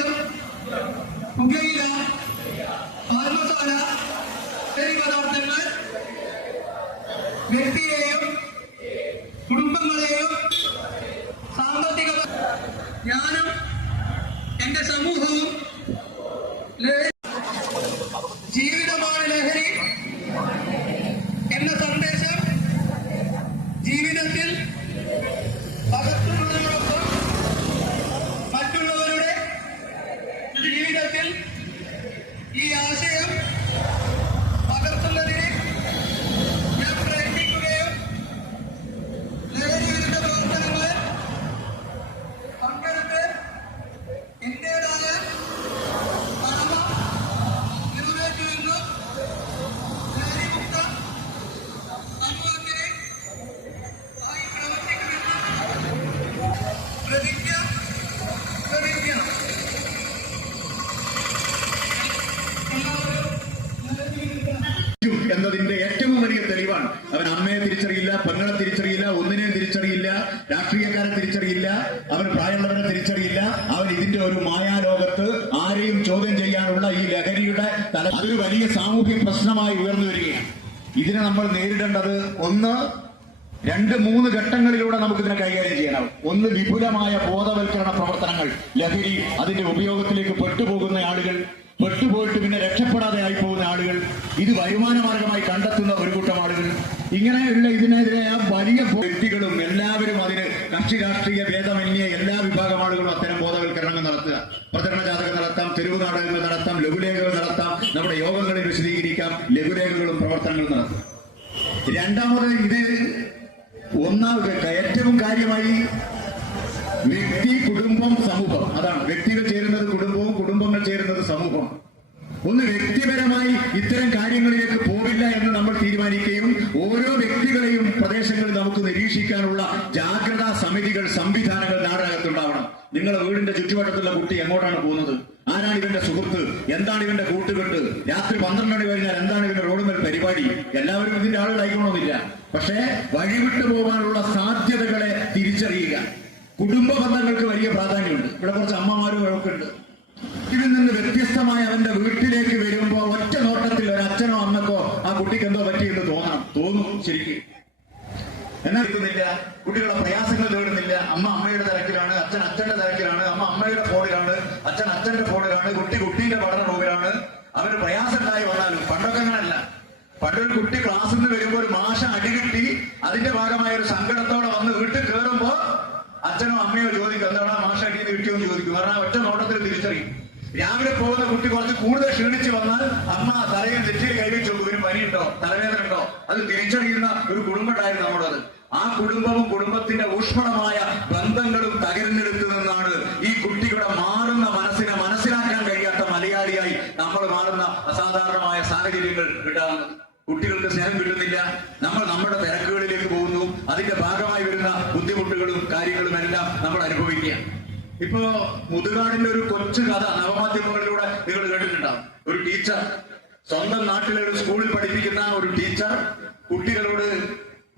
പുകയില പുകയില പാൽമസാല എന്നീ പദാർത്ഥങ്ങൾ വ്യക്തിയെയോ 一二三 എന്നതിന്റെ ഏറ്റവും വലിയ തെളിവാണ്. അവൻ അമ്മയെ തിരിച്ചറിയില്ല പെങ്ങളെ തിരിച്ചറിയില്ല ഒന്നിനെയും തിരിച്ചറിയില്ല രാഷ്ട്രീയക്കാരെ തിരിച്ചറിയില്ല അവൻ പ്രായമുള്ളവരെ തിരിച്ചറിയില്ല. അവൻ ഇതിന്റെ ഒരു മായാലോകത്ത് ആരെയും ചോദ്യം ചെയ്യാനുള്ള ഈ ലഹരിയുടെ തല അതൊരു വലിയ സാമൂഹ്യ പ്രശ്നമായി ഉയർന്നു വരികയാണ്. ഇതിനെ നമ്മൾ നേരിടേണ്ടത് ഒന്ന് രണ്ട് മൂന്ന് ഘട്ടങ്ങളിലൂടെ നമുക്ക് ഇതിനെ കൈകാര്യം ചെയ്യണം ഒന്ന് വിപുലമായ ബോധവൽക്കരണ പ്രവർത്തനങ്ങൾ ലഹരി അതിന്റെ ഉപയോഗത്തിലേക്ക് പെട്ടുപോകുന്ന ആളുകൾ പെട്ടുപോയിട്ട് പിന്നെ രക്ഷപ്പെടാതെ ആയി പോകുന്ന ആളുകൾ ഇത് വരുമാന മാർഗമായി കണ്ടെത്തുന്ന ഒരു കൂട്ടം ആളുകൾ ഇങ്ങനെയുള്ള ഇതിനെതിരെ വലിയ വ്യക്തികളും എല്ലാവരും അതിന് കക്ഷി രാഷ്ട്രീയ ഭേദമന്യേ എല്ലാ വിഭാഗം ആളുകളും അത്തരം ബോധവൽക്കരണങ്ങൾ നടത്തുക. പ്രചരണ ജാതകം നടത്താം തെരുവ് നാടകങ്ങൾ നടത്താം ലഘുലേഖകൾ നടത്താം നമ്മുടെ യോഗങ്ങളിൽ വിശദീകരിക്കാം ലഘുലേഖകളും പ്രവർത്തനങ്ങളും നടത്തുക. രണ്ടാമത് ഇത് ഒന്നാമത് ഏറ്റവും കാര്യമായി വ്യക്തി കുടുംബം നിരീക്ഷിക്കാനുള്ള ജാഗ്രതാ സമിതികൾ സംവിധാനങ്ങൾ നാടകത്തുണ്ടാവണം നിങ്ങളുടെ വീടിന്റെ ചുറ്റുവട്ടത്തുള്ള കുട്ടി എങ്ങോട്ടാണ് പോകുന്നത്? ആരാണ് ഇവന്റെ സുഹൃത്ത്? എന്താണ് ഇവന്റെ കൂട്ടുകെട്ട്? രാത്രി പന്ത്രണ്ട് മണി കഴിഞ്ഞാൽ എന്താണ് ഇവന്റെ റോഡുമേൽ പരിപാടി? എല്ലാവരും ഇതിന്റെ ആളുകളായിക്കണമെന്നില്ല പക്ഷേ വഴിവിട്ടു പോകാനുള്ള സാധ്യതകളെ തിരിച്ചറിയുക. കുടുംബ ബന്ധങ്ങൾക്ക് വലിയ പ്രാധാന്യമുണ്ട്. ഇവിടെ കുറച്ച് അമ്മമാരും ഒക്കെ ഉണ്ട്. ഇതിൽ നിന്ന് വ്യത്യസ്തമായി അവന്റെ വീട്ടിലേക്ക് വരുമ്പോ ഒറ്റ നോട്ടത്തിൽ ഒരു അച്ഛനോ അമ്മക്കോ ആ കുട്ടിക്ക് എന്തോ പറ്റിയെന്ന് തോന്നാം. തോന്നും ശരിക്കും. എന്നാൽ കിട്ടുന്നില്ല കുട്ടികളുടെ പ്രയാസങ്ങൾ നേടുന്നില്ല അമ്മ അമ്മയുടെ തിരക്കിലാണ് അച്ഛൻ അച്ഛന്റെ തിരക്കിലാണ് അമ്മ അമ്മയുടെ ഫോണിലാണ് അച്ഛൻ അച്ഛന്റെ ഫോണിലാണ് കുട്ടി കുട്ടിയുടെ പഠന റൂമിലാണ്. അവന് പ്രയാസം ഉണ്ടായി വന്നാലും പണ്ടൊക്കെ അങ്ങനല്ല. പണ്ടൊരു കുട്ടി ക്ലാസ്സിൽ നിന്ന് വരുമ്പോൾ ഒരു മാഷ അടികിട്ടി അതിന്റെ ഭാഗമായ ഒരു സങ്കടത്തോടെ വന്ന് വീട്ടിൽ കയറുമ്പോ അച്ഛനോ അമ്മയോ ചോദിക്കും എന്താണ് മാഷ അടിയിൽ കിട്ടിയോ എന്ന് ചോദിക്കും. കാരണം ഒറ്റ നോട്ടത്തിൽ തിരിച്ചറിയും. രാവിലെ പോകുന്ന കുട്ടി കുറച്ച് കൂടുതൽ ക്ഷീണിച്ച് വന്നാൽ അമ്മ തലയിൽ നെറ്റിയിൽ കൈവച്ച് ചോദിക്കും ഒരു പനിയുണ്ടോ? തലവേദന അത് തിരിച്ചറിയുന്ന ഒരു കുടുംബമുണ്ടായിരുന്നു നമ്മളത് ആ കുടുംബവും കുടുംബത്തിന്റെ ഊഷ്മളമായ ബന്ധങ്ങളും തകരുന്നെടുത്തു നിന്നാണ് ഈ കുട്ടികളുടെ മാറുന്ന മനസ്സിനെ മനസ്സിലാക്കാൻ കഴിയാത്ത മലയാളിയായി നമ്മൾ മാറുന്ന അസാധാരണമായ സാഹചര്യങ്ങൾ ഉണ്ടാകുന്നത് കുട്ടികൾക്ക് സ്നേഹം കിട്ടുന്നില്ല. നമ്മൾ നമ്മുടെ തിരക്കുകളിലേക്ക് പോകുന്നു. അതിന്റെ ഭാഗമായി വരുന്ന ബുദ്ധിമുട്ടുകളും കാര്യങ്ങളും എല്ലാം നമ്മൾ അനുഭവിക്കുക ഇപ്പോ മുതുകാടിന്റെ ഒരു കൊച്ചു കഥ നവമാധ്യമങ്ങളിലൂടെ നിങ്ങൾ കേട്ടിട്ടുണ്ടാവും. ഒരു ടീച്ചർ സ്വന്തം നാട്ടിലെ ഒരു സ്കൂളിൽ പഠിപ്പിക്കുന്ന ഒരു ടീച്ചർ കുട്ടികളോട്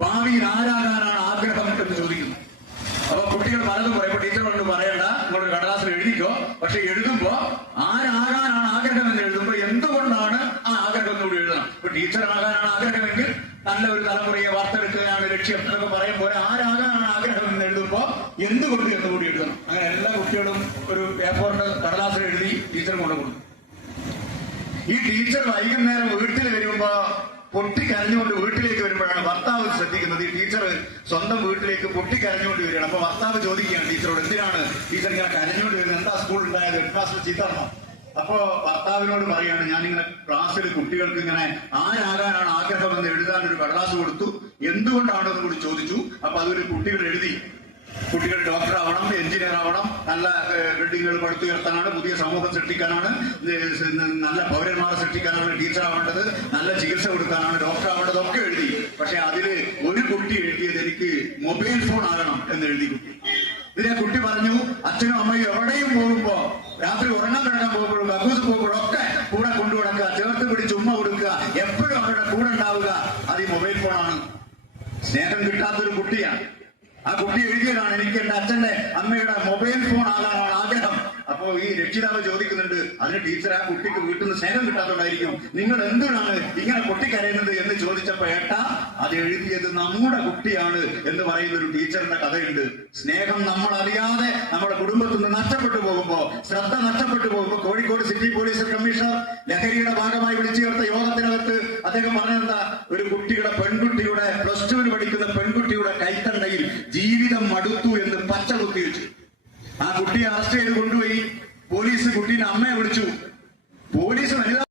ഭാവിയിൽ ആരാകാനാണ് ആഗ്രഹം എന്ന് ചോദിക്കുന്നു. അപ്പൊ കുട്ടികൾ പലതും പറയും. ടീച്ചറോട് പറയണ്ട നിങ്ങളൊരു കടലാസിൽ എഴുതിക്കോ. പക്ഷെ എഴുതുമ്പോ ആരാകാനാണ് ആഗ്രഹം എന്ന് എഴുതുമ്പോ എന്തുകൊണ്ടാണ് ആ ആഗ്രഹം കൂടി എഴുതണം? ഇപ്പൊ ടീച്ചർ ആകാനാണ് ആഗ്രഹമെങ്കിൽ നല്ല ഒരു തലമുറയെ വാർത്തെടുക്കുകയാണ് ലക്ഷ്യം എന്നൊക്കെ പറയുമ്പോൾ ആരാകാനാണ് ആഗ്രഹം എന്ന് എഴുതുമ്പോ എന്തുകൊണ്ട് എന്ന് കൂടി എഴുതണം? അങ്ങനെ എല്ലാ കുട്ടികളും ഒരു പേപ്പറിന്റെ കടലാസിൽ എഴുതി ടീച്ചർ കൊണ്ടു കൊടുക്കും. ഈ ടീച്ചർ വൈകുന്നേരം വീട്ടിൽ വരുമ്പോ പൊട്ടിക്കരഞ്ഞുകൊണ്ട് വീട്ടിലേക്ക് വരുമ്പോഴാണ് ഭർത്താവ് ശ്രദ്ധിക്കുന്നത്. ഈ ടീച്ചർ സ്വന്തം വീട്ടിലേക്ക് പൊട്ടിക്കരഞ്ഞുകൊണ്ട് വരികയാണ്. അപ്പൊ ഭർത്താവ് ചോദിക്കുകയാണ് ടീച്ചറോട് എന്തിനാണ് ടീച്ചർ ഇങ്ങനെ കരഞ്ഞുകൊണ്ട് വരുന്നത്? എന്താ സ്കൂളിൽ ഉണ്ടായത്? ഹെഡ് മാസ്റ്റർ ചീത്തരണോ അപ്പോ ഭർത്താവിനോട് പറയാണ് ഞാനിങ്ങനെ ക്ലാസ്സിൽ കുട്ടികൾക്ക് ഇങ്ങനെ ആരാകാനാണ് ആഗ്രഹം എന്ന് എഴുതാൻ ഒരു കടലാസ് കൊടുത്തു. എന്തുകൊണ്ടാണെന്ന് കൂടി ചോദിച്ചു. അപ്പൊ അതൊരു കുട്ടികൾ എഴുതി. കുട്ടികൾ ഡോക്ടർ ആവണം എഞ്ചിനീയർ ആവണം നല്ല ബിൽഡിങ്ങുകൾ പടുത്തുയർത്താനാണ് പുതിയ സമൂഹം സൃഷ്ടിക്കാനാണ് നല്ല പൗരന്മാരെ സൃഷ്ടിക്കാനാണ് ടീച്ചർ ആവേണ്ടത് നല്ല ചികിത്സ കൊടുക്കാനാണ് ഡോക്ടർ ആവേണ്ടത് ഒക്കെ എഴുതി. പക്ഷെ അതിൽ ഒരു കുട്ടി എഴുതിയത് എനിക്ക് മൊബൈൽ ഫോൺ ആകണം എന്ന് എഴുതി കുട്ടി. ഇതിനെ കുട്ടി പറഞ്ഞു അച്ഛനും അമ്മയും എവിടെയും പോകുമ്പോ രാത്രി ഉറങ്ങാൻ കിടക്കാൻ പോകുമ്പോഴും കക്കൂസ് പോകുമ്പോഴും ഒക്കെ കൂടെ കൊണ്ടു കിടക്കുക ചേർത്ത് പിടി ഉമ്മ കൊടുക്കുക എപ്പോഴും അവരുടെ കൂടെ ഉണ്ടാവുക. അത് ഈ മൊബൈൽ ഫോണാണ് സ്നേഹം കിട്ടാത്തൊരു കുട്ടിയാണ്. ആ കുട്ടി എഴുതിയതാണ് എനിക്ക് എന്റെ അച്ഛന്റെ അമ്മയുടെ മൊബൈൽ ഫോൺ ആകാനാണ് ആഗ്രഹം. അപ്പൊ ഈ രക്ഷിതാവ് ചോദിക്കുന്നുണ്ട് അതിന് ടീച്ചർ ആ കുട്ടിക്ക് വീട്ടിൽ നിന്ന് സ്നേഹം കിട്ടാത്തതായിരിക്കും നിങ്ങൾ എന്തിനാണ് ഇങ്ങനെ പൊട്ടിക്കരയുന്നത് എന്ന് ചോദിച്ചപ്പോ ഏട്ട അത് എഴുതിയത് നമ്മുടെ കുട്ടിയാണ് എന്ന് പറയുന്ന ഒരു ടീച്ചറിന്റെ കഥയുണ്ട്. സ്നേഹം നമ്മൾ അറിയാതെ നമ്മുടെ കുടുംബത്തിൽ നിന്ന് നഷ്ടപ്പെട്ടു പോകുമ്പോ ശ്രദ്ധ നഷ്ടപ്പെട്ടു പോകുമ്പോ കോഴിക്കോട് സിറ്റി പോലീസ് കമ്മീഷണർ ലഹരിയുടെ ഭാഗമായി വിളിച്ചു ചേർത്ത യോഗത്തിനകത്ത് അദ്ദേഹം പറഞ്ഞെന്താ ഒരു കുട്ടിയുടെ പെൺകുട്ടിയുടെ പ്ലസ് ടുവിന് പഠിക്കുന്ന പെൺകുട്ടിയുടെ ജീവിതം മടുത്തു എന്ന് പച്ച കുത്തിവെച്ചു ആ കുട്ടിയെ അറസ്റ്റ് ചെയ്ത് കൊണ്ടുപോയി. പോലീസ് കുട്ടീനെ അമ്മയെ വിളിച്ചു. പോലീസ് വനിതാ